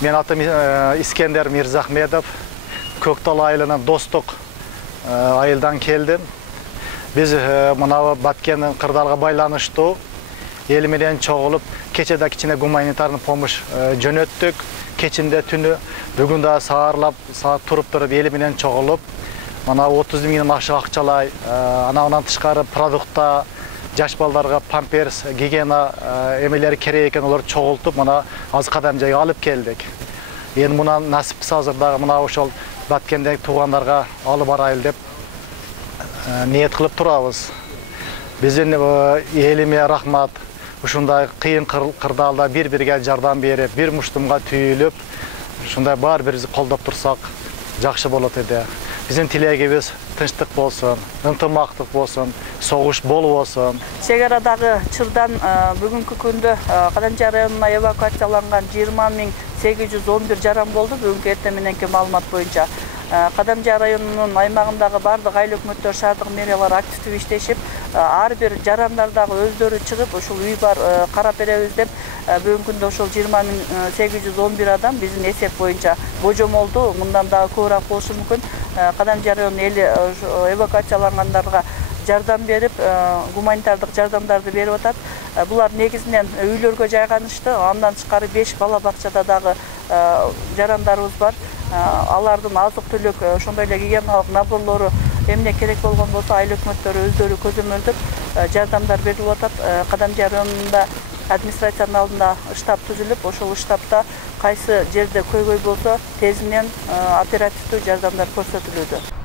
Мен атым Искендер Мирзахмедов. Көктал айылынан Достық айылдан келдім. Біз мына Баткен қырдалға байланышту. Елменен чоғылып, кечеде кичине гуманитарный помощь жөнөттүк. Кечинде түнү, бүгүн да саарлап, туруп туруп елменен чоғылып, мына 30 миң машык акчалай, анан тышкары продукта, жаш балдарга памперс, гигиена эмелери керек экен, олар чоғылтып, мына аз кадам жайга алып келдик. Эми мына насип кылса азырдагы мына ошол Баткендеги туугандарга алып барайлы деп ниет кылып турабыз. Биздин элиме рахмат. Ушундай кыйын кырдаалда бири-бирге жардам берип, бир муштумга түйүлүп, ушундай бар бир колдоп турсак жакшы болот эди. Биздин тилегибиз тынчтык болсун, ынтымактык болсун, согуш болбосун. Чегарадагы чырдан бүгүнкү күндө Кадамчы районуна эвакуацияланган 20.811 жаран болду. Бүгүнкү эртең мененки маалымат боюнча Кадамчы районунун аймагындагы бардык айыл өкмөттөр, шаардык мэриялар активдүү иштешип, ар бир жарандардагы өздөрү чыгып, ушул үй бар карап беребиз деп, бүгүнкү күндө ошол 20.811 адам биздин эсеп боюнча божомолду, мындан дагы көбүрөөк болушу мүмкүн. Кадамчы районунун эли эвакуациялангандарга жардам берип, гуманитардык жардамдарды берип атат. Булар негизинен үйлөргө жайганышты, андан тышкары 5 бала бакчада дагы жарандарыбыз бар. Алардын азык-түлүк, ошондой эле гигиеналык наборлору эмне керек болгон болсо айыл өкмөттөрү өздөрү көзөмөлдөп жардамдар берип атат. Кадамчы районунда администрациянын алдында штаб түзүлүп, ошол штабта кайсы жерде көйгөй болсо тезинен оперативдүү жардамдар көрсөтүлүүдө.